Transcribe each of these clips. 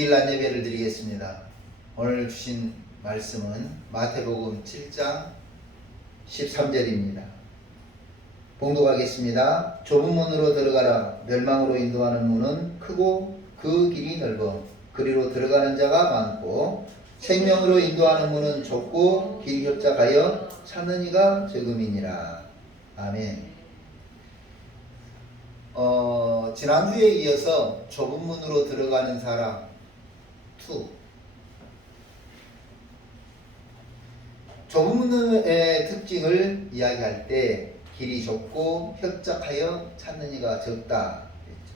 일란 예배를 드리겠습니다. 오늘 주신 말씀은 마태복음 7장 13절입니다. 봉독하겠습니다. 좁은 문으로 들어가라. 멸망으로 인도하는 문은 크고 그 길이 넓어 그리로 들어가는 자가 많고 생명으로 인도하는 문은 좁고 길이 협착하여 찾는 이가 적음이니라. 아멘. 지난주에 이어서 좁은 문으로 들어가는 사람 2. 좁은 문의 특징을 이야기할 때 길이 좁고 협착하여 찾는 이가 적다 그랬죠.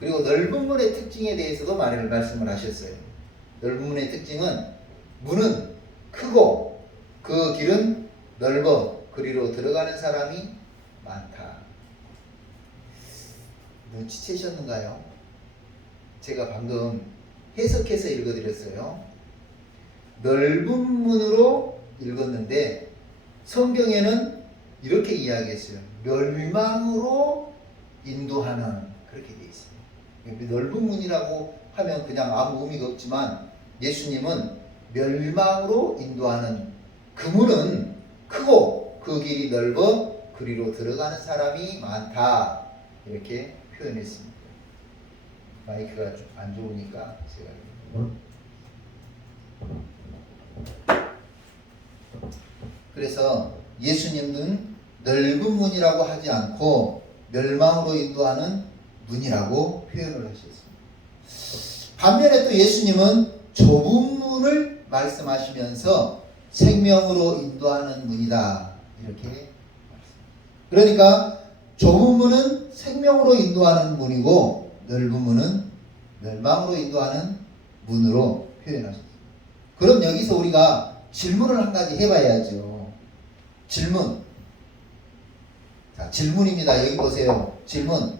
그리고 넓은 문의 특징에 대해서도 말씀을 하셨어요. 넓은 문의 특징은 문은 크고 그 길은 넓어 그리로 들어가는 사람이 많다. 눈치채셨는가요? 제가 방금 해석해서 읽어드렸어요. 넓은 문으로 읽었는데 성경에는 이렇게 이야기했어요. 멸망으로 인도하는, 그렇게 되어 있어요. 넓은 문이라고 하면 그냥 아무 의미가 없지만 예수님은 멸망으로 인도하는 그 문은 크고 그 길이 넓어 그리로 들어가는 사람이 많다, 이렇게 표현했습니다. 마이크가 좀 안 좋으니까 제가 그래서 예수님은 넓은 문이라고 하지 않고 멸망으로 인도하는 문이라고 표현을 하셨습니다. 반면에 또 예수님은 좁은 문을 말씀하시면서 생명으로 인도하는 문이다, 이렇게 말씀합니다. 그러니까 좁은 문은 생명으로 인도하는 문이고 넓은 문은 멸망으로 인도하는 문으로 표현하셨습니다. 그럼 여기서 우리가 질문을 한 가지 해봐야죠. 질문. 자, 질문입니다. 여기 보세요. 질문.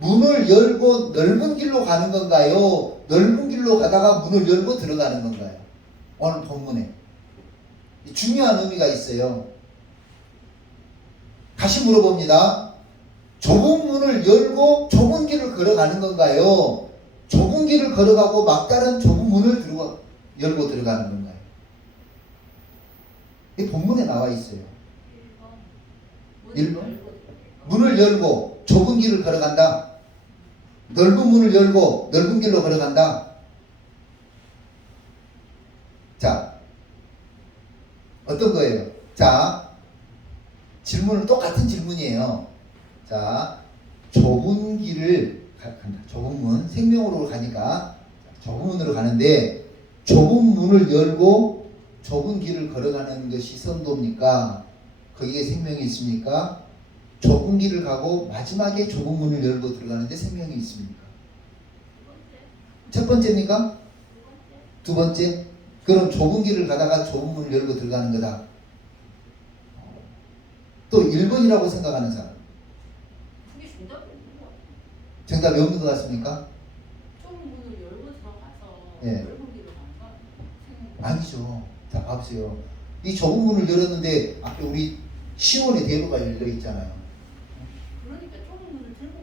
문을 열고 넓은 길로 가는 건가요? 넓은 길로 가다가 문을 열고 들어가는 건가요? 오늘 본문에 중요한 의미가 있어요. 다시 물어봅니다. 좁은 문을 열고 좁은 길을 걸어가는 건가요? 좁은 길을 걸어가고 막다른 좁은 문을 열고 들어가는 건가요? 이 본문에 나와 있어요. 1번. 문을 열고 좁은 길을 걸어간다. 넓은 문을 열고 넓은 길로 걸어간다. 자, 어떤 거예요? 자, 질문은 똑같은 질문이에요. 자, 좁은 길을 간다. 좁은 문, 생명으로 가니까 좁은 문으로 가는데 좁은 문을 열고 좁은 길을 걸어가는 것이 선도입니까? 거기에 생명이 있습니까? 좁은 길을 가고 마지막에 좁은 문을 열고 들어가는데 생명이 있습니까? 첫 번째입니까? 두 번째? 그럼 좁은 길을 가다가 좁은 문을 열고 들어가는 거다. 또 1번이라고 생각하는 사람. 정답이 없는 것 같습니까? 좁은 문을 열고 들어가서 예. 넓은 길로 가는 건 아니죠. 자, 봐보세요. 이 좁은 문을 열었는데 앞에 우리 시온의 대로가 열려 있잖아요. 그러니까 좁은 문을 열고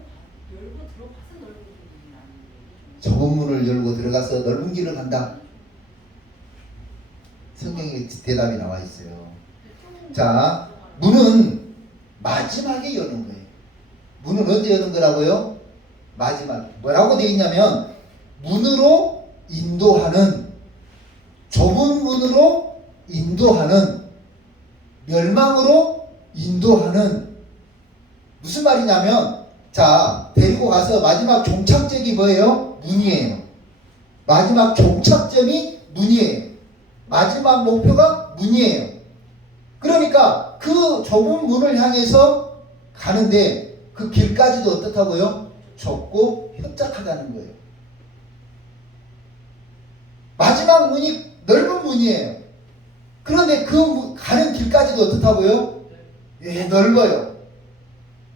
들어가서 넓은 길이 아니에요. 좁은 문을 열고 들어가서 넓은 길을 간다. 성경에 대답이 나와 있어요. 자, 문은 마지막에 여는 거예요. 문은 언제 여는 거라고요? 마지막. 뭐라고 되어 있냐면 문으로 인도하는, 좁은 문으로 인도하는, 멸망으로 인도하는. 무슨 말이냐면, 자, 데리고 가서 마지막 종착점이 뭐예요? 문이에요. 마지막 종착점이 문이에요. 마지막 목표가 문이에요. 그러니까 그 좁은 문을 향해서 가는데 그 길까지도 어떻다고요? 좁고 협착하다는 거예요. 마지막 문이 넓은 문이에요. 그런데 그 가는 길까지도 어떻다고요? 예, 넓어요.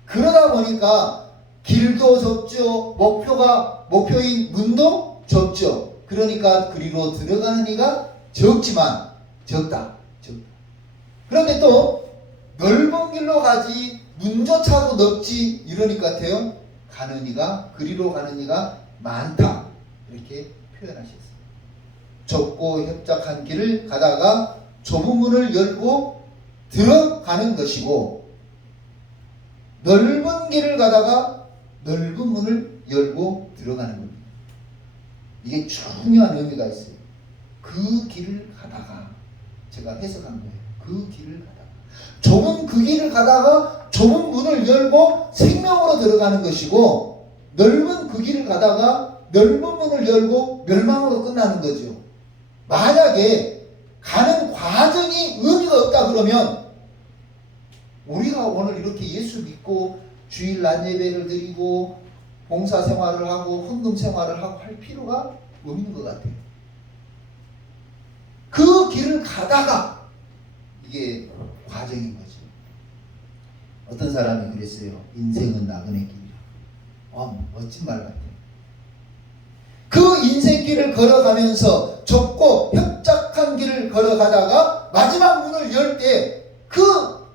그러다 보니까 길도 좁죠. 목표인 문도 좁죠. 그러니까 그리로 들어가는 이가 적지만 적다. 그런데 또 넓은 길로 가지 문조차도 넓지 이러니까 같아요. 가는 이가, 그리로 가는 이가 많다. 이렇게 표현하셨어요. 좁고 협착한 길을 가다가 좁은 문을 열고 들어가는 것이고, 넓은 길을 가다가 넓은 문을 열고 들어가는 겁니다. 이게 중요한 의미가 있어요. 그 길을 가다가, 제가 해석한 거예요. 그 길을 가다가, 좁은 그 길을 가다가 좁은 문을 열고 생명으로 들어가는 것이고, 넓은 그 길을 가다가 넓은 문을 열고 멸망으로 끝나는 거죠. 만약에 가는 과정이 의미가 없다 그러면 우리가 오늘 이렇게 예수 믿고 주일 낮 예배를 드리고 봉사 생활을 하고 헌금 생활을 하고 할 필요가 없는 것 같아요. 그 길을 가다가 이게 과정인 거죠. 어떤 사람이 그랬어요. 인생은 나그네 길이라. 멋진 말 같아요. 그 인생길을 걸어가면서 좁고 협착한 길을 걸어가다가 마지막 문을 열 때, 그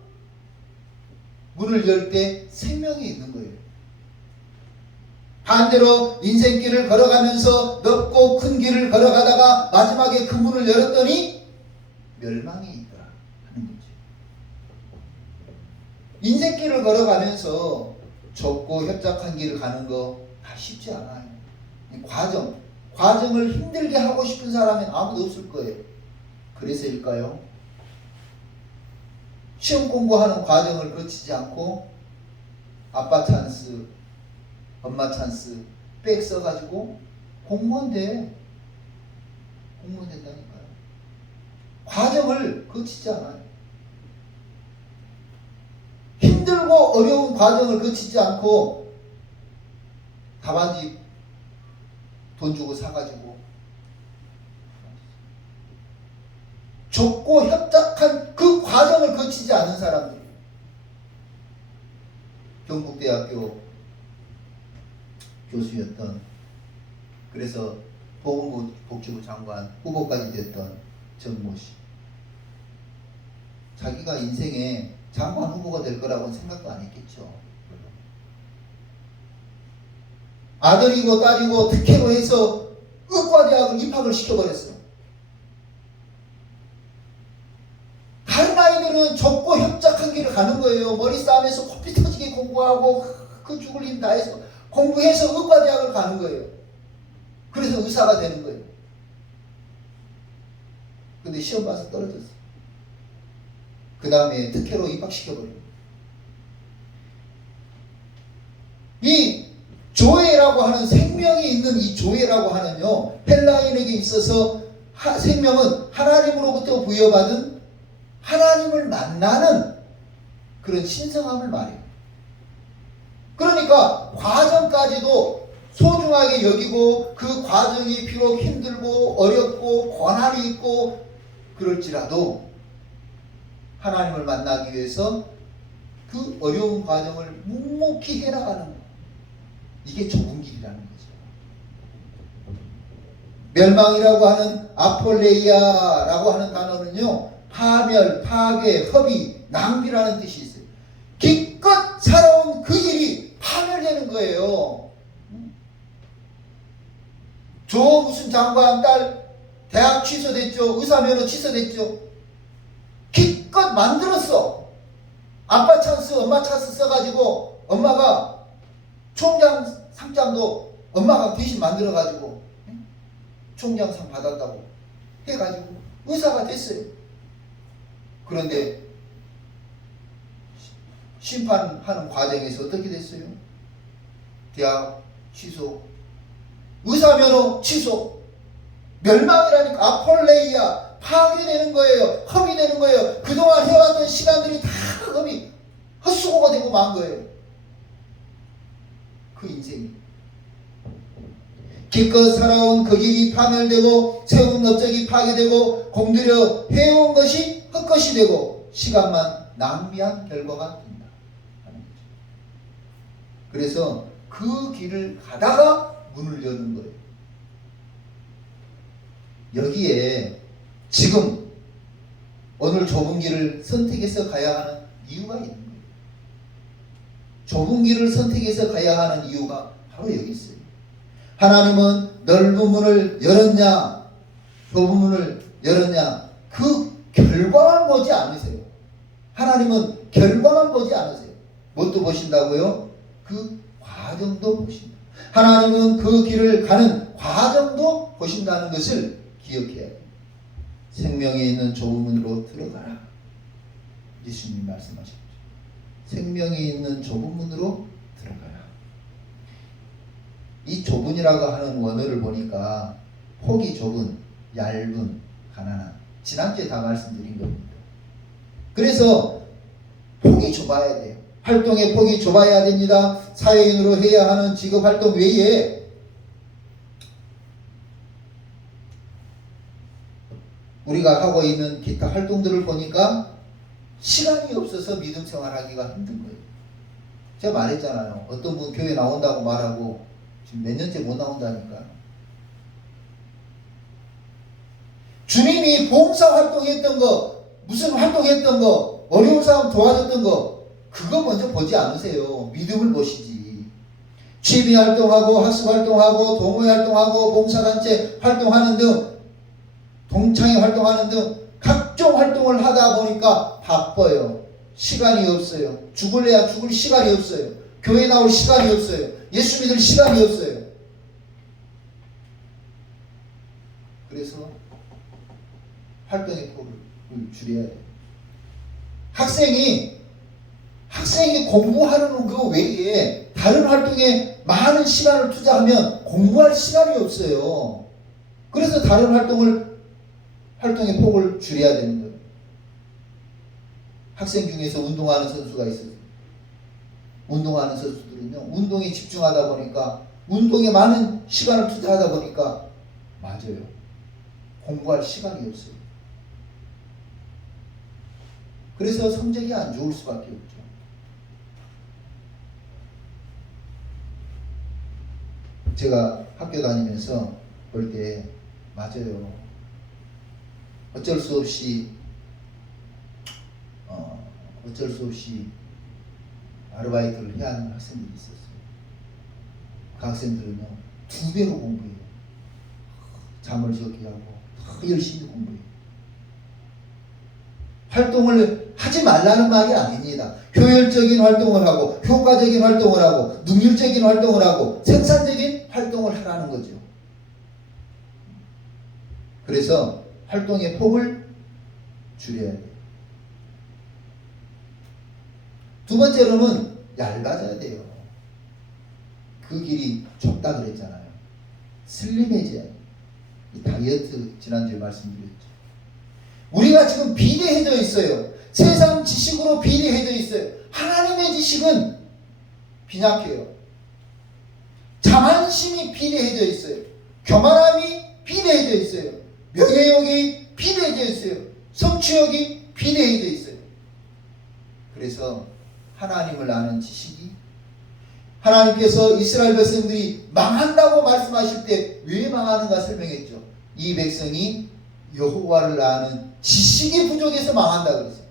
문을 열 때 생명이 있는 거예요. 반대로 인생길을 걸어가면서 넓고 큰 길을 걸어가다가 마지막에 그 문을 열었더니 멸망이 있더라 하는 거죠. 인생길을 걸어가면서 좁고 협착한 길을 가는 거 다 쉽지 않아요. 과정을 힘들게 하고 싶은 사람은 아무도 없을 거예요. 그래서일까요? 시험 공부하는 과정을 거치지 않고 아빠 찬스, 엄마 찬스 빽 써가지고 공무원 된다니까요. 과정을 거치지 않아요. 힘들고 어려운 과정을 거치지 않고 답안지 돈 주고 사가지고 좁고 협착한 그 과정을 거치지 않은 사람들이, 경북대학교 교수였던, 그래서 보건복지부 장관 후보까지 됐던 정모 씨, 자기가 인생에 장관 후보가 될 거라고는 생각도 안 했겠죠. 아들이고 딸이고 특혜로 해서 의과대학을 입학을 시켜버렸어요. 다른 아이들은 좁고 협착한 길을 가는 거예요. 머리 싸움에서 코피 터지게 공부하고 그 죽을 힘 다해서 공부해서 의과대학을 가는 거예요. 그래서 의사가 되는 거예요. 근데 시험 봐서 떨어졌어요. 그 다음에 특혜로 입학시켜버려요. 이 조회라고 하는, 생명이 있는 이 조회라고 하는요, 헬라인에게 있어서 생명은 하나님으로부터 부여받은, 하나님을 만나는 그런 신성함을 말해요. 그러니까 과정까지도 소중하게 여기고, 그 과정이 비록 힘들고 어렵고 고난이 있고 그럴지라도 하나님을 만나기 위해서 그 어려운 과정을 묵묵히 해나가는 거예요. 이게 좁은 길이라는 거죠. 멸망이라고 하는, 아폴레이아라고 하는 단어는요, 파멸, 파괴, 허비, 낭비라는 뜻이 있어요. 기껏 살아온 그 길이 파멸되는 거예요. 조 무슨 장관 딸 대학 취소됐죠. 의사면허 취소됐죠. 기껏 만들었어. 아빠 찬스, 엄마 찬스 써가지고 엄마가 총장 상장도 엄마가 대신 만들어가지고 총장상 받았다고 해가지고 의사가 됐어요. 그런데 심판하는 과정에서 어떻게 됐어요? 대학 취소, 의사면허 취소, 멸망이라니까. 아폴레이아, 파괴되는 거예요. 허비되는 거예요. 그동안 해왔던 시간들이 다 헛수고가 되고 만 거예요. 그 인생이. 기껏 살아온 그 길이 파멸되고 세운 업적이 파괴되고 공들여 해온 것이 헛것이 되고 시간만 낭비한 결과가 된다 하는 거죠. 그래서 그 길을 가다가 문을 여는 거예요. 여기에 지금 오늘 좁은 길을 선택해서 가야 하는 이유가 있는 거예요. 좁은 길을 선택해서 가야 하는 이유가 바로 여기 있어요. 하나님은 넓은 문을 열었냐, 좁은 문을 열었냐, 그 결과만 보지 않으세요. 하나님은 결과만 보지 않으세요. 뭣도 보신다고요? 그 과정도 보신다. 하나님은 그 길을 가는 과정도 보신다는 것을 기억해야 돼요. 생명에 있는 좁은 문으로 들어가라. 예수님이 말씀하셨죠. 생명에 있는 좁은 문으로 들어가라. 이 좁은이라고 하는 원어를 보니까 폭이 좁은, 얇은, 가난한. 지난주에 다 말씀드린 겁니다. 그래서 폭이 좁아야 돼요. 활동의 폭이 좁아야 됩니다. 사회인으로 해야 하는 직업 활동 외에 우리가 하고 있는 기타 활동들을 보니까 시간이 없어서 믿음 생활하기가 힘든 거예요. 제가 말했잖아요. 어떤 분 교회 나온다고 말하고 지금 몇 년째 못 나온다니까. 주님이 봉사 활동했던 거, 무슨 활동했던 거, 어려운 사람 도와줬던 거, 그거 먼저 보지 않으세요. 믿음을 보시지. 취미 활동하고 학습 활동하고 동호회 활동하고 봉사단체 활동하는 등 동창회 활동하는 등 각종 활동을 하다 보니까 바빠요. 시간이 없어요. 죽을래야 죽을 시간이 없어요. 교회 나올 시간이 없어요. 예수 믿을 시간이 없어요. 그래서 활동의 폭을 줄여야 돼요. 학생이 공부하는 그 외에 다른 활동에 많은 시간을 투자하면 공부할 시간이 없어요. 그래서 다른 활동의 폭을 줄여야 되는 거예요. 학생 중에서 운동하는 선수가 있어요. 운동하는 선수들은요, 운동에 집중하다 보니까, 운동에 많은 시간을 투자하다 보니까, 맞아요. 공부할 시간이 없어요. 그래서 성적이 안 좋을 수밖에 없죠. 제가 학교 다니면서 볼 때, 맞아요. 어쩔 수 없이 아르바이트를 해야 하는 학생들이 있었어요. 그 학생들은요, 2배로 공부해요. 잠을 적게 하고 더 열심히 공부해요. 활동을 하지 말라는 말이 아닙니다. 효율적인 활동을 하고 효과적인 활동을 하고 능률적인 활동을 하고 생산적인 활동을 하라는 거죠. 그래서 활동의 폭을 줄여야 돼요. 두 번째로는 얇아져야 돼요. 그 길이 좁다 그랬잖아요. 슬림해져야 돼요. 다이어트 지난주에 말씀드렸죠. 우리가 지금 비대해져 있어요. 세상 지식으로 비대해져 있어요. 하나님의 지식은 빈약해요. 자만심이 비대해져 있어요. 교만함이 비대해져 있어요. 명예욕이 비대해져 있어요. 성취욕이 비대해져 있어요. 그래서 하나님을 아는 지식이, 하나님께서 이스라엘 백성들이 망한다고 말씀하실 때 왜 망하는가 설명했죠. 이 백성이 여호와를 아는 지식이 부족해서 망한다 그랬어요.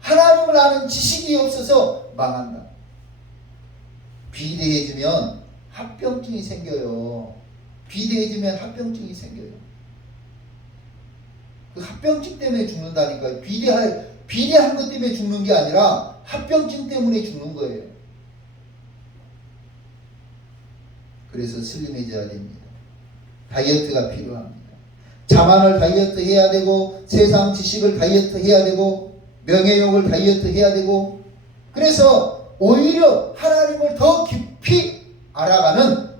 하나님을 아는 지식이 없어서 망한다. 비대해지면 합병증이 생겨요. 비대해지면 합병증이 생겨요. 그 합병증 때문에 죽는다니까요. 비대한 것 때문에 죽는 게 아니라 합병증 때문에 죽는 거예요. 그래서 슬림해져야 됩니다. 다이어트가 필요합니다. 자만을 다이어트 해야 되고, 세상 지식을 다이어트 해야 되고, 명예욕을 다이어트 해야 되고, 그래서 오히려 하나님을 더 깊이 알아가는,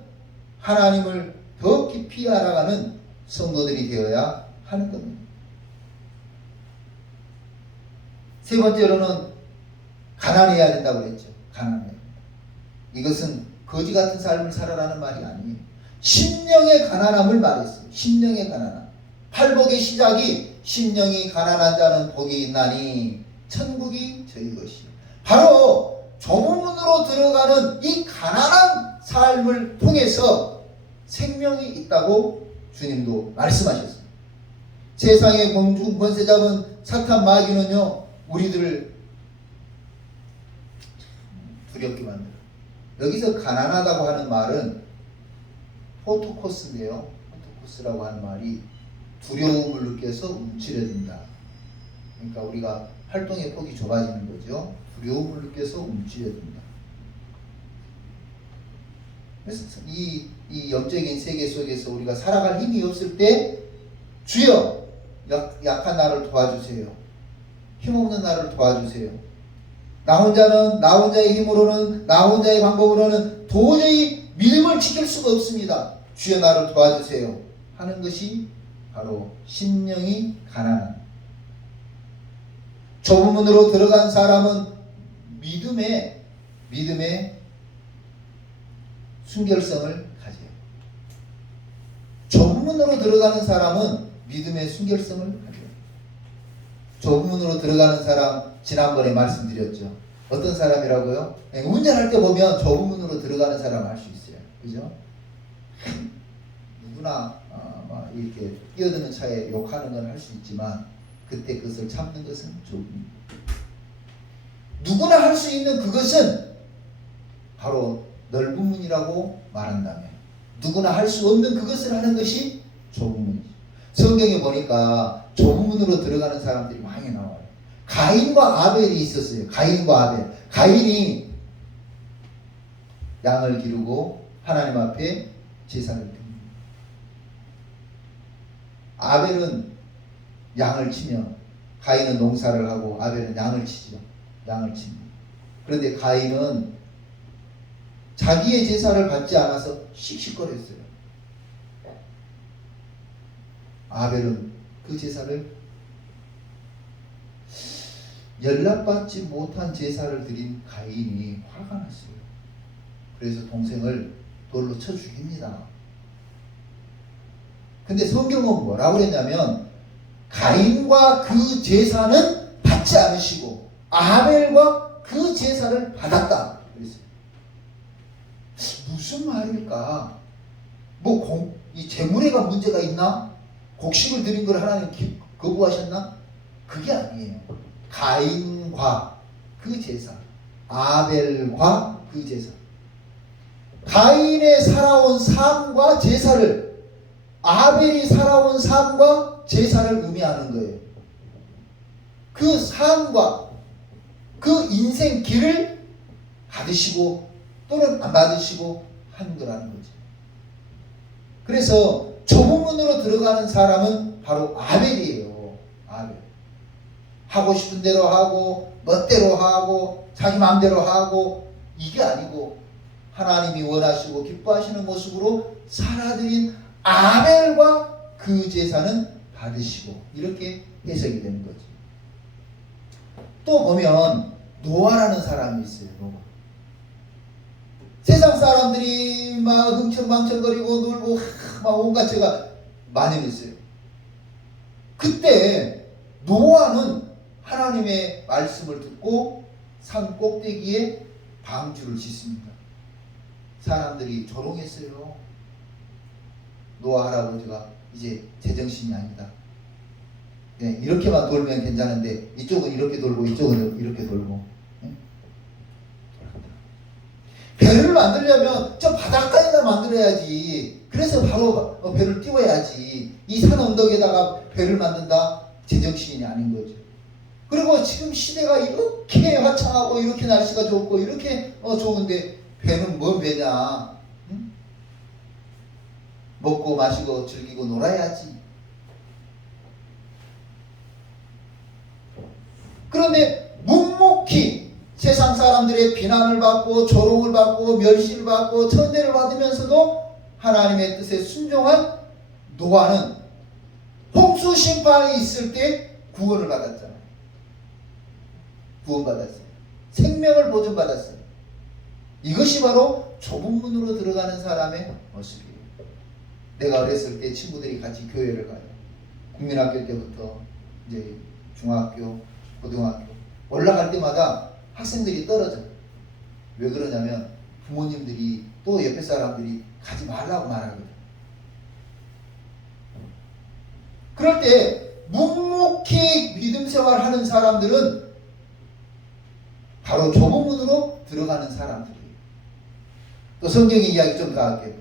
하나님을 더 깊이 알아가는 성도들이 되어야 하는 겁니다. 세 번째로는 가난해야 된다고 그랬죠. 가난해. 이것은 거지 같은 삶을 살아라는 말이 아니에요. 심령의 가난함을 말했어요. 심령의 가난함. 팔복의 시작이 심령이 가난한 자는 복이 있나니 천국이 저희 것이요. 바로 좁은 문으로 들어가는 이 가난한 삶을 통해서 생명이 있다고 주님도 말씀하셨습니다. 세상의 공중 권세 잡은 사탄 마귀는요, 우리들을 두렵게 만들어요. 여기서 가난하다고 하는 말은 포토코스인데요. 포토코스라고 하는 말이 두려움을 느껴서 움츠려든다. 그러니까 우리가 활동의 폭이 좁아지는 거죠. 두려움을 느껴서 움츠려든다. 그래서 이 영적인 세계 속에서 우리가 살아갈 힘이 없을 때 주여 약한 나를 도와주세요. 힘없는 나를 도와주세요. 나 혼자의 힘으로는 나 혼자의 방법으로는 도저히 믿음을 지킬 수가 없습니다. 주여 나를 도와주세요 하는 것이 바로 심령이 가난한, 좁은 문으로 들어간 사람은 믿음의 순결성을 가져요. 좁은 문으로 들어가는 사람은 믿음의 순결성을 가져요. 좁은 문으로 들어가는 사람 지난번에 말씀드렸죠. 어떤 사람이라고요? 운전할 때 보면 좁은 문으로 들어가는 사람 알 수 있어요. 그죠? 누구나 막 이렇게 끼어드는 차에 욕하는 건 할 수 있지만 그때 그것을 참는 것은 좁은. 누구나 할 수 있는 그것은 바로 넓은 문이라고 말한다면 누구나 할 수 없는 그것을 하는 것이 좁은 문이죠. 성경에 보니까 좁은 문으로 들어가는 사람들이 많이 나와요. 가인과 아벨이 있었어요. 가인과 아벨. 가인이 양을 기르고 하나님 앞에 제사를 드립니다. 아벨은 양을 치며 가인은 농사를 하고 아벨은 양을 치죠. 양을 칩니다. 그런데 가인은 자기의 제사를 받지 않아서 씩씩거렸어요. 아벨은 그 제사를 연락받지 못한 제사를 드린 가인이 화가 났어요. 그래서 동생을 돌로 쳐 죽입니다. 근데 성경은 뭐라고 그랬냐면 가인과 그 제사는 받지 않으시고 아벨과 그 제사를 받았다 그랬어요. 무슨 말일까? 이 재물에가 문제가 있나? 곡식을 드린 걸 하나님 거부하셨나? 그게 아니에요. 가인과 그 제사, 아벨과 그 제사. 가인의 살아온 삶과 제사를, 아벨이 살아온 삶과 제사를 의미하는 거예요. 그 삶과 그 인생 길을 받으시고 또는 안 받으시고 한 거라는 거죠. 그래서 좁은 문으로 들어가는 사람은 바로 아벨이에요. 아벨. 하고 싶은 대로 하고 멋대로 하고 자기 마음대로 하고 이게 아니고 하나님이 원하시고 기뻐하시는 모습으로 살아드린 아벨과 그 제사는 받으시고 이렇게 해석이 되는 거죠. 또 보면 노아라는 사람이 있어요. 노아. 세상 사람들이 막 흥청망청거리고 놀고 막 온갖 죄가 만연했어요. 그때 노아는 하나님의 말씀을 듣고 산 꼭대기에 방주를 짓습니다. 사람들이 조롱했어요. 노아 할아버지가 이제 제정신이 아니다. 네, 이렇게만 돌면 괜찮은데 이쪽은 이렇게 돌고 이쪽은 이렇게 돌고. 네? 배를 만들려면 저 바닷가에다 만들어야지. 그래서 바로 배를 띄워야지. 이 산 언덕에다가 배를 만든다? 제정신이 아닌 거죠. 그리고 지금 시대가 이렇게 화창하고 이렇게 날씨가 좋고 이렇게 좋은데 배는 뭔 배냐? 응? 먹고 마시고 즐기고 놀아야지. 그런데 묵묵히 세상 사람들의 비난을 받고 조롱을 받고 멸시를 받고 천대를 받으면서도 하나님의 뜻에 순종한 노아는 홍수 심판이 있을 때 구원을 받았잖아요. 구원받았어요. 생명을 보존받았어요. 이것이 바로 좁은 문으로 들어가는 사람의 모습이에요. 내가 어렸을 때 친구들이 같이 교회를 가요. 국민학교 때부터 이제 중학교, 고등학교 올라갈 때마다 학생들이 떨어져요. 왜 그러냐면 부모님들이 또 옆에 사람들이 가지 말라고 말하거든요. 그럴 때 묵묵히 믿음 생활하는 사람들은 바로 좁은 문으로 들어가는 사람들이에요. 또 성경의 이야기 좀 더 할게요.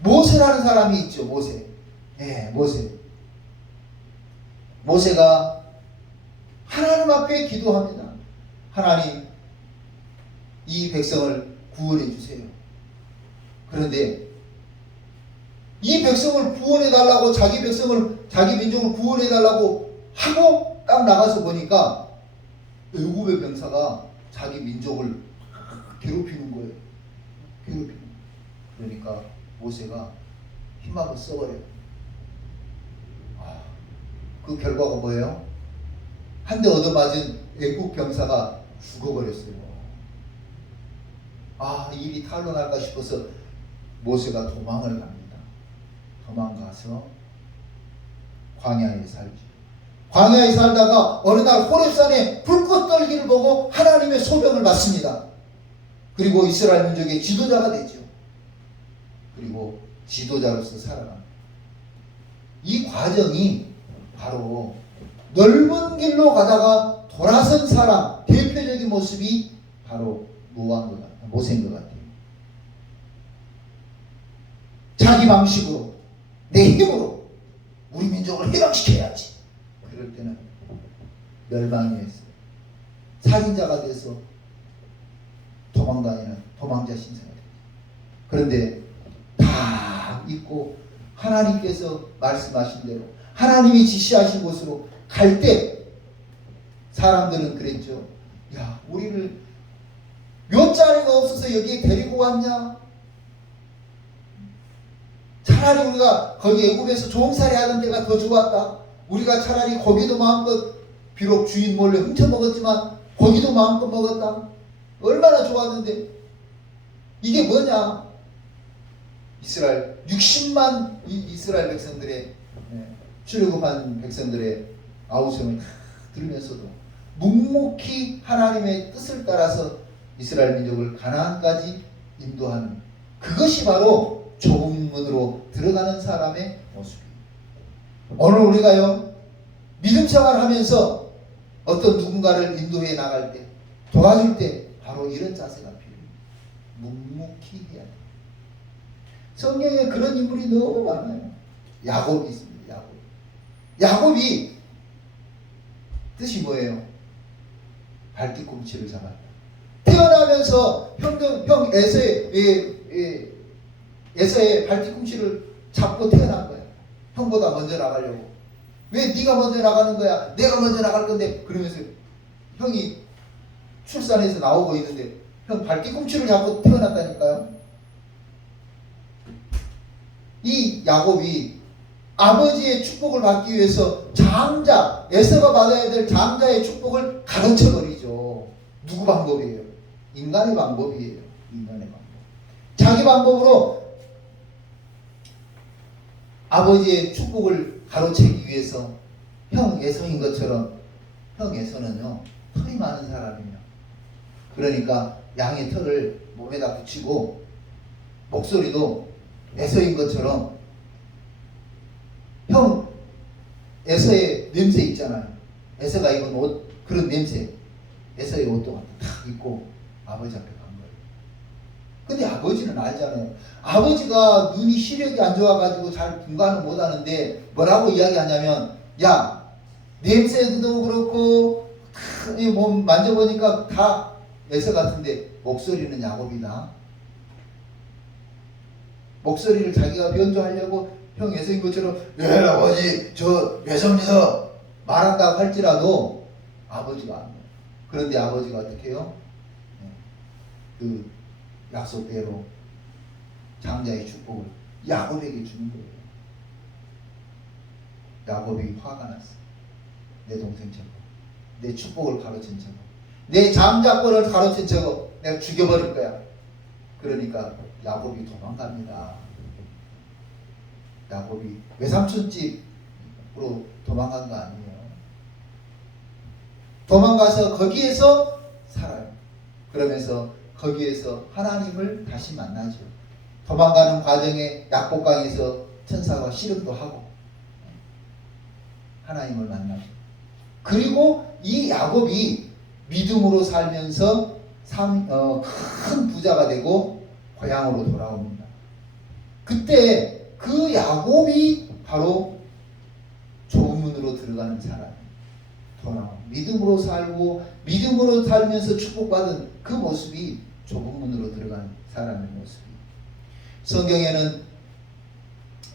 모세라는 사람이 있죠. 모세. 예, 모세. 모세가 하나님 앞에 기도합니다. 하나님, 이 백성을 구원해 주세요. 그런데 이 백성을 구원해 달라고, 자기 백성을, 자기 민족을 구원해 달라고 하고 딱 나가서 보니까 애굽의 병사가 자기 민족을 괴롭히는 거예요. 괴롭히는 거예요. 그러니까 모세가 힘마저 써버려요. 그 결과가 뭐예요? 한 대 얻어맞은 애국 병사가 죽어버렸어요. 일이 탄로날까 싶어서 모세가 도망을 갑니다. 도망가서 광야에 살죠. 광야에 살다가 어느 날 호렙산에 불꽃 떨기를 보고 하나님의 소명을 받습니다. 그리고 이스라엘 민족의 지도자가 되죠. 그리고 지도자로서 살아갑니다. 이 과정이 바로 넓은 길로 가다가 돌아선 사람 대표적인 모습이 바로 모세인 것 같아요. 자기 방식으로, 내 힘으로 우리 민족을 해방시켜야지. 그럴 때는 멸망이 했어요. 살인자가 돼서 도망다니는 도망자 신세가 돼요. 그런데 다 잊고 하나님께서 말씀하신 대로 하나님이 지시하신 곳으로 갈 때 사람들은 그랬죠. 야, 우리를 몇 자리가 없어서 여기에 데리고 왔냐? 차라리 우리가 거기 애굽에서 종살이 하던 데가 더 좋았다. 우리가 차라리 고기도 마음껏, 비록 주인 몰래 훔쳐 먹었지만 고기도 마음껏 먹었다. 얼마나 좋았는데 이게 뭐냐? 이스라엘 60만 이스라엘 백성들의 출애굽한 백성들의 아우성을 들으면서도 묵묵히 하나님의 뜻을 따라서 이스라엘 민족을 가나안까지 인도하는, 그것이 바로 좁은 문으로 들어가는 사람의 모습이에요. 오늘 우리가요, 믿음 생활하면서 어떤 누군가를 인도해 나갈 때, 도와줄 때 바로 이런 자세가 필요해요. 묵묵히 해야 돼요. 성경에 그런 인물이 너무 많아요. 야곱이 있습니다. 야곱이 뜻이 뭐예요? 발뒤꿈치를 잡았다. 태어나면서 형 에서의 발뒤꿈치를 잡고 태어난 거야. 형보다 먼저 나가려고. 왜 네가 먼저 나가는 거야? 내가 먼저 나갈 건데. 그러면서 형이 출산해서 나오고 있는데 형 발뒤꿈치를 잡고 태어났다니까요. 이 야곱이 아버지의 축복을 받기 위해서 장자, 에서가 받아야 될 장자의 축복을 가로채버리죠. 누구 방법이에요? 인간의 방법이에요. 인간의 방법. 자기 방법으로 아버지의 축복을 가로채기 위해서 형 에서인 것처럼, 형 에서는요 털이 많은 사람이에요. 그러니까 양의 털을 몸에다 붙이고 목소리도 에서인 것처럼, 형 에서의 냄새 있잖아요. 에서가 입은 옷, 그런 냄새, 에서의 옷도 딱 입고 아버지 앞에 간 거예요. 근데 아버지는 알잖아요. 아버지가 눈이 시력이 안 좋아가지고 잘 분간을 못하는데 뭐라고 이야기하냐면, 야, 냄새도 그렇고 몸 만져보니까 다 에서 같은데 목소리는 야곱이다. 목소리를 자기가 변조하려고 형 에서인 것처럼 네 아버지 저 외섭니다 말한다고 할지라도 아버지가 안 돼요. 그런데 아버지가 어떻게 해요? 그 약속대로 장자의 축복을 야곱에게 주는 거예요. 야곱이 화가 났어. 내 동생 저거, 내 축복을 가로챈 저거, 내 장자권을 가로챈 저거 내가 죽여버릴 거야. 그러니까 야곱이 도망갑니다. 야곱이 외삼촌집으로 도망간 거 아니에요. 도망가서 거기에서 살아요. 그러면서 거기에서 하나님을 다시 만나죠. 도망가는 과정에 약복강에서 천사가 씨름도 하고 하나님을 만나죠. 그리고 이 야곱이 믿음으로 살면서 큰 부자가 되고 고향으로 돌아옵니다. 그때 그 야곱이 바로 좁은 문으로 들어가는 사람. 믿음으로 살고 믿음으로 살면서 축복받은 그 모습이 좁은 문으로 들어가는 사람의 모습이. 성경에는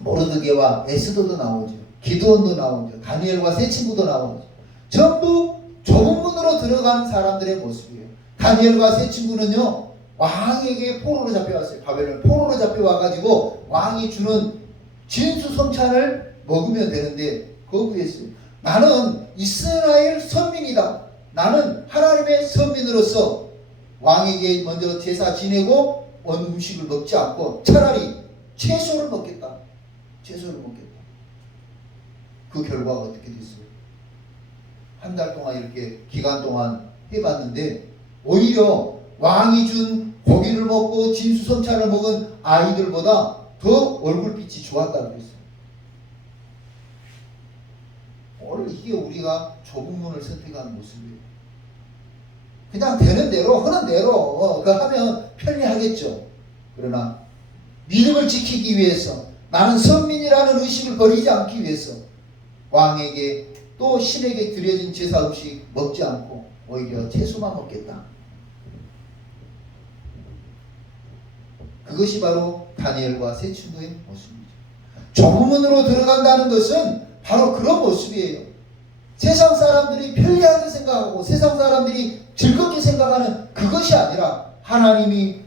모르드게와 에스더도 나오죠. 기드온도 나오죠. 다니엘과 세 친구도 나오죠. 전부 좁은 문으로 들어간 사람들의 모습이에요. 다니엘과 세 친구는요, 왕에게 포로로 잡혀왔어요. 바벨론 포로로 잡혀와가지고 왕이 주는 진수성찬을 먹으면 되는데 거부했어요. 나는 이스라엘 선민이다. 나는 하나님의 선민으로서 왕에게 먼저 제사 지내고 음식을 먹지 않고 차라리 채소를 먹겠다. 채소를 먹겠다. 그 결과가 어떻게 됐어요? 한 달 동안 이렇게 기간 동안 해봤는데 오히려 왕이 준 고기를 먹고 진수성찬을 먹은 아이들보다 더 얼굴빛이 좋았다고 했어요. 오늘 이게 우리가 좁은 문을 선택하는 모습이에요. 그냥 되는 대로 하는 대로 그 하면 편리하겠죠. 그러나 믿음을 지키기 위해서 나는 선민이라는 의식을 버리지 않기 위해서 왕에게 또 신에게 드려진 제사 음식 먹지 않고 오히려 채소만 먹겠다. 그것이 바로 다니엘과 세 친구의 모습이죠. 좁은 문으로 들어간다는 것은 바로 그런 모습이에요. 세상 사람들이 편리하게 생각하고 세상 사람들이 즐겁게 생각하는 그것이 아니라 하나님이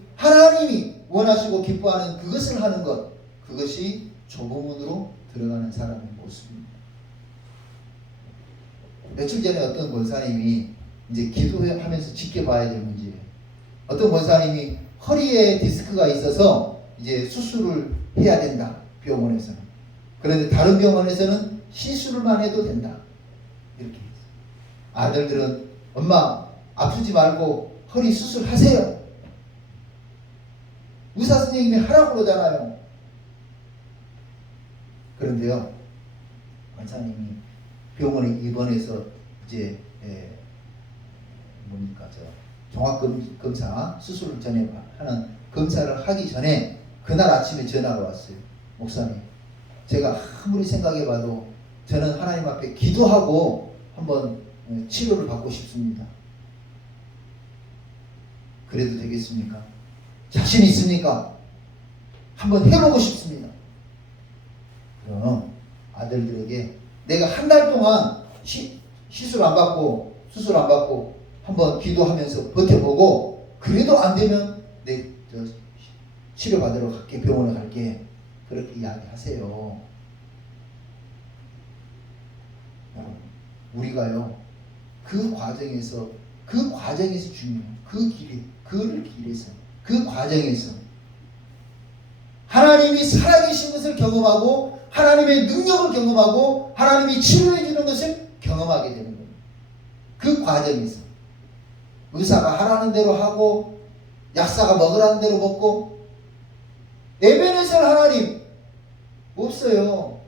원하시고 기뻐하는 그것을 하는 것, 그것이 좁은 문으로 들어가는 사람의 모습입니다. 며칠 전에 어떤 권사님이 이제 기도하면서 지켜봐야 될 문제예요. 어떤 권사님이 허리에 디스크가 있어서 이제 수술을 해야 된다. 병원에서는. 그런데 다른 병원에서는 시술만 해도 된다. 이렇게 했어요. 아들들은 엄마 아프지 말고 허리 수술하세요. 의사 선생님이 하라고 그러잖아요. 그런데요, 원사님이 병원에 입원해서 이제 종합검사 수술을 전에 하는 검사를 하기 전에 그날 아침에 전화가 왔어요. 목사님, 제가 아무리 생각해봐도 저는 하나님 앞에 기도하고 한번 치료를 받고 싶습니다. 그래도 되겠습니까? 자신 있습니까? 한번 해보고 싶습니다. 그럼 아들들에게 내가 한 달 동안 시술 안 받고 수술 안 받고 한번 기도하면서 버텨보고 그래도 안 되면 저 치료받으러 갈게, 병원에 갈게. 그렇게 이야기하세요. 우리가요, 그 과정에서 중요해요. 그 과정에서 하나님이 살아계신 것을 경험하고 하나님의 능력을 경험하고 하나님이 치료해 주는 것을 경험하게 되는 거예요. 그 과정에서 의사가 하라는 대로 하고 약사가 먹으라는 대로 먹고 에베네셀 하나님 없어요.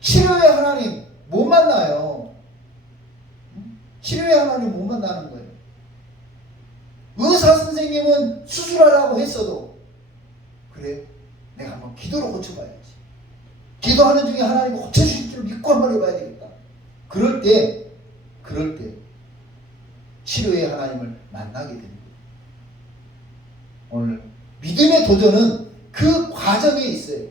치료의 하나님 못 만나요. 치료의 하나님 못 만나는 거예요. 의사 선생님은 수술하라고 했어도 그래, 내가 한번 기도로 고쳐봐야지. 기도하는 중에 하나님이 고쳐주실 줄 믿고 한번 해봐야 되겠다. 그럴 때 치료의 하나님을 만나게 됩니다. 오늘 믿음의 도전은 그 과정에 있어요.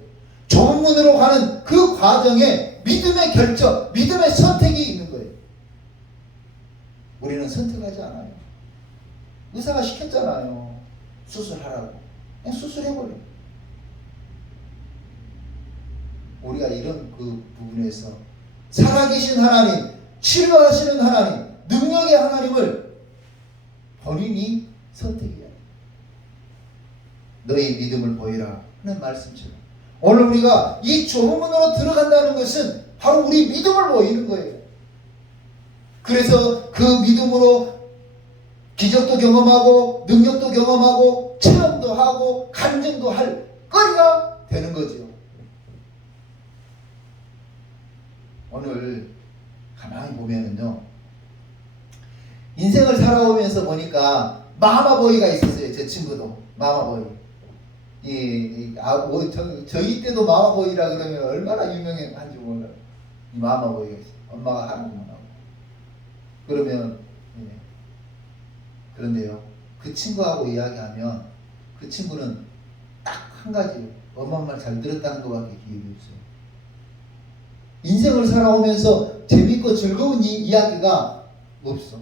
좁은 문으로 가는 그 과정에 믿음의 결정, 믿음의 선택이 있는 거예요. 우리는 선택하지 않아요. 의사가 시켰잖아요. 수술하라고. 그냥 수술해버려. 우리가 이런 그 부분에서 살아계신 하나님, 치료하시는 하나님, 능력의 하나님을 본인이 선택해야 돼. 너의 믿음을 보이라 하는 말씀처럼 오늘 우리가 이 좁은 문으로 들어간다는 것은 바로 우리 믿음을 보이는 거예요. 그래서 그 믿음으로 기적도 경험하고 능력도 경험하고 체험도 하고 간증도 할 거리가 되는 거죠. 오늘 가만히 보면은요, 인생을 살아오면서 보니까 마마보이가 있었어요. 제 친구도 마마보이. 저희 때도 마마보이라 그러면 얼마나 유명한지 몰라요. 이 마마보이가 있어요. 엄마가 하라고만 하고. 그러면 그런데요, 그 친구하고 이야기하면 그 친구는 딱 한 가지, 엄마 말 잘 들었다는 것밖에 기억이 없어요. 인생을 살아오면서 재밌고 즐거운 이야기가 없어.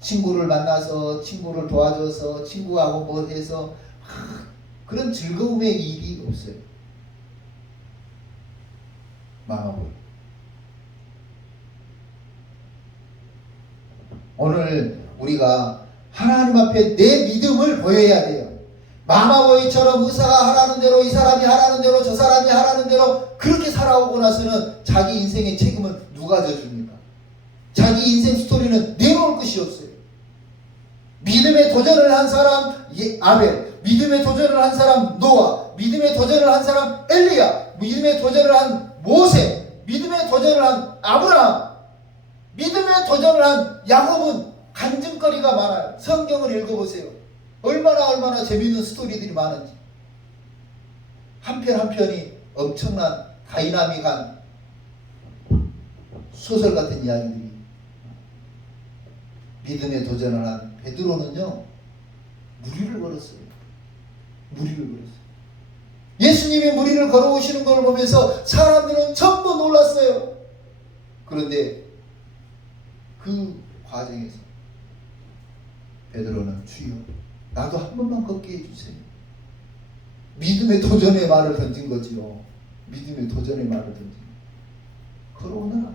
친구를 만나서, 친구를 도와줘서, 친구하고 뭐 해서 그런 즐거움의 일이 없어요. 마마보이. 오늘 우리가 하나님 앞에 내 믿음을 보여야 돼요. 마마보이처럼 의사가 하라는 대로, 이 사람이 하라는 대로, 저 사람이 하라는 대로 그렇게 살아오고 나서는 자기 인생의 책임을 누가 져줍니까? 자기 인생 스토리는 내놓을 것이 없어요. 믿음의 도전을 한 사람 아벨, 믿음의 도전을 한 사람 노아, 믿음의 도전을 한 사람 엘리야, 믿음의 도전을 한 모세, 믿음의 도전을 한 아브라함, 믿음의 도전을 한 야곱은 간증거리가 많아요. 성경을 읽어보세요. 얼마나 재미있는 스토리들이 많은지. 한 편 한 편이 엄청난 다이나믹한 소설 같은 이야기들이. 믿음의 도전을 한 베드로는요, 무리를 걸었어요. 무리를 걸었어요. 예수님이 무리를 걸어오시는 걸 보면서 사람들은 전부 놀랐어요. 그런데 그 과정에서 베드로는 주여, 나도 한 번만 걷게 해주세요. 믿음의 도전의 말을 던진 거지요. 믿음의 도전의 말을 던진 거. 걸어오너라.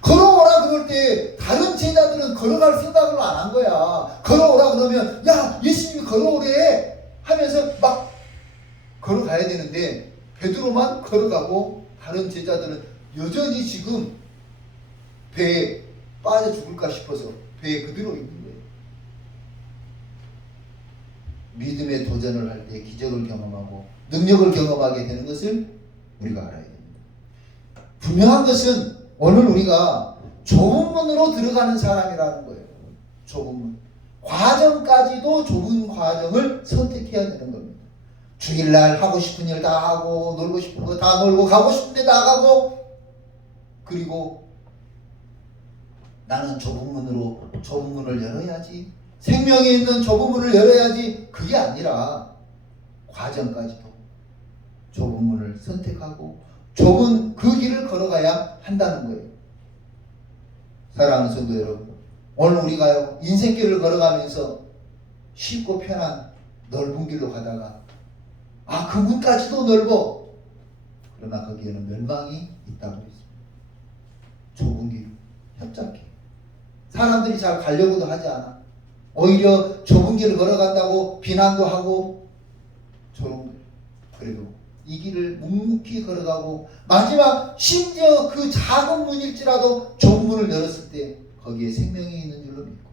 걸어오라 그럴 때 다른 제자들은 걸어갈 생각을 안 한 거야. 걸어오라 그러면 야, 예수님이 걸어오래 하면서 막 걸어가야 되는데 베드로만 걸어가고 다른 제자들은 여전히 지금 배에 빠져 죽을까 싶어서 배에 그대로 있는 거예요. 믿음의 도전을 할 때 기적을 경험하고 능력을 경험하게 되는 것을 우리가 알아야 됩니다. 분명한 것은 오늘 우리가 좁은 문으로 들어가는 사람이라는 거예요. 좁은 문. 과정까지도 좁은 과정을 선택해야 되는 겁니다. 주일날 하고 싶은 일 다 하고, 놀고 싶은 거 다 놀고, 가고 싶은 데 다 가고, 그리고 나는 좁은 문을 열어야지, 생명에 있는 좁은 문을 열어야지, 그게 아니라 과정까지도 좁은 문을 선택하고 좁은 그 길을 걸어가야 한다는 거예요. 사랑하는 성도 여러분, 오늘 우리가요, 인생길을 걸어가면서 쉽고 편한 넓은 길로 가다가 그 문까지도 넓어. 그러나 거기에는 멸망이 있다고 했습니다. 좁은 길, 협착해. 사람들이 잘 가려고도 하지 않아. 오히려 좁은 길을 걸어간다고 비난도 하고 조롱도 해요. 그래도 이 길을 묵묵히 걸어가고 마지막 심지어 그 작은 문일지라도 좁은 문을 열었을 때 거기에 생명이 있는 줄로 믿고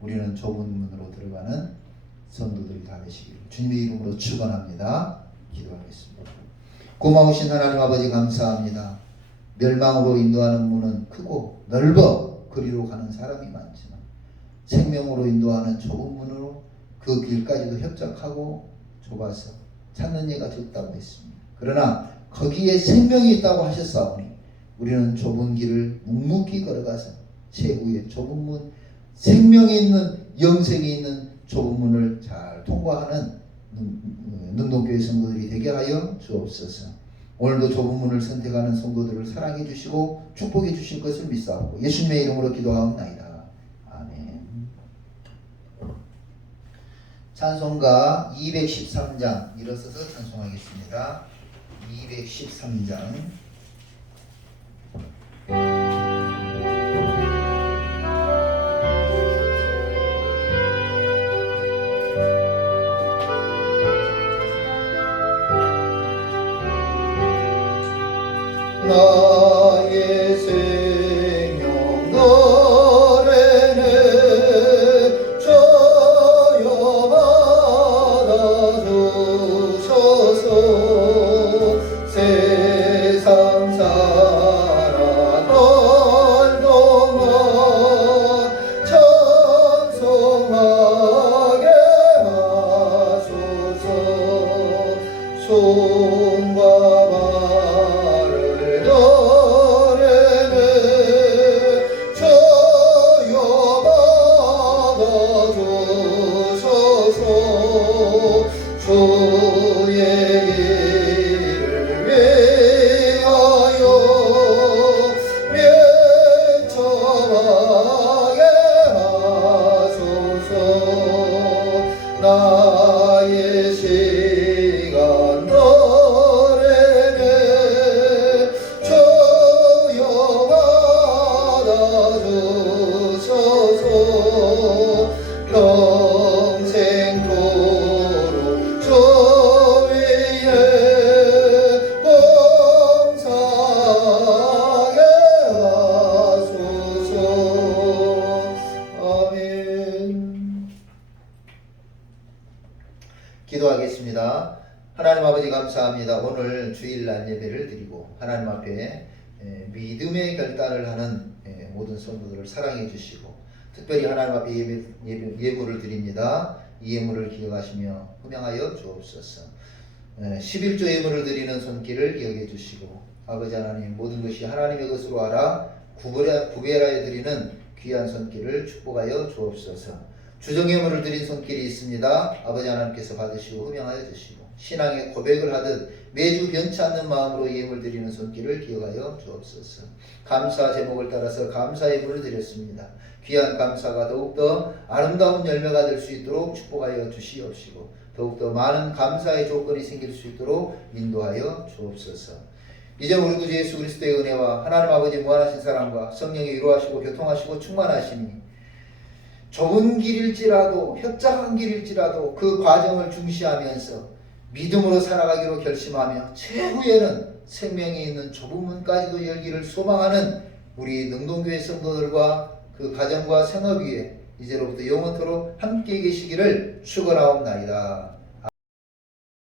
우리는 좁은 문으로 들어가는 성도들이 다 되시기를 주님의 이름으로 축원합니다. 기도하겠습니다. 고마우신 하나님 아버지 감사합니다. 멸망으로 인도하는 문은 크고 넓어 그리로 가는 사람이 많지만 생명으로 인도하는 좁은 문으로 그 길까지도 협착하고 좁아서 찾는 이가 적다고 했습니다. 그러나 거기에 생명이 있다고 하셨사오니 우리는 좁은 길을 묵묵히 걸어가서 최후의 좁은 문, 생명이 있는 영생이 있는 좁은 문을 잘 통과하는 능동교회 성도들이 되게 하여 주옵소서. 오늘도 좁은 문을 선택하는 성도들을 사랑해 주시고 축복해 주실 것을 믿사오고 예수님의 이름으로 기도하옵나이다. 아멘. 찬송가 213장 일어서서 찬송하겠습니다. 213장 나의 생명 노래는 주여 받아주소서. 세상 살아갈 동안 찬송하게 하소서. 아버지 감사합니다. 오늘 주일날 예배를 드리고 하나님 앞에 믿음의 결단을 하는 모든 성도들을 사랑해 주시고 특별히 하나님 앞에 예물을 드립니다. 이 예물을 기억하시며 흠양하여 주옵소서. 11조 예물을 드리는 손길을 기억해 주시고 아버지 하나님 모든 것이 하나님의 것으로 알아 구별하여 드리는 귀한 손길을 축복하여 주옵소서. 주정 예물을 드린 손길이 있습니다. 아버지 하나님께서 받으시고 흠양하여 주시고 신앙의 고백을 하듯 매주 변치 않는 마음으로 예물 드리는 손길을 기억하여 주옵소서. 감사 제목을 따라서 감사 예물을 드렸습니다. 귀한 감사가 더욱더 아름다운 열매가 될 수 있도록 축복하여 주시옵시고 더욱더 많은 감사의 조건이 생길 수 있도록 인도하여 주옵소서. 이제 우리 구주 예수 그리스도의 은혜와 하나님 아버지 무한하신 사랑과 성령이 위로하시고 교통하시고 충만하시니 좁은 길일지라도 협착한 길일지라도 그 과정을 중시하면서 믿음으로 살아가기로 결심하며 최후에는 생명이 있는 좁은 문까지도 열기를 소망하는 우리 능동교회 성도들과 그 가정과 생업 위에 이제로부터 영원토록 함께 계시기를 축원하옵나이다.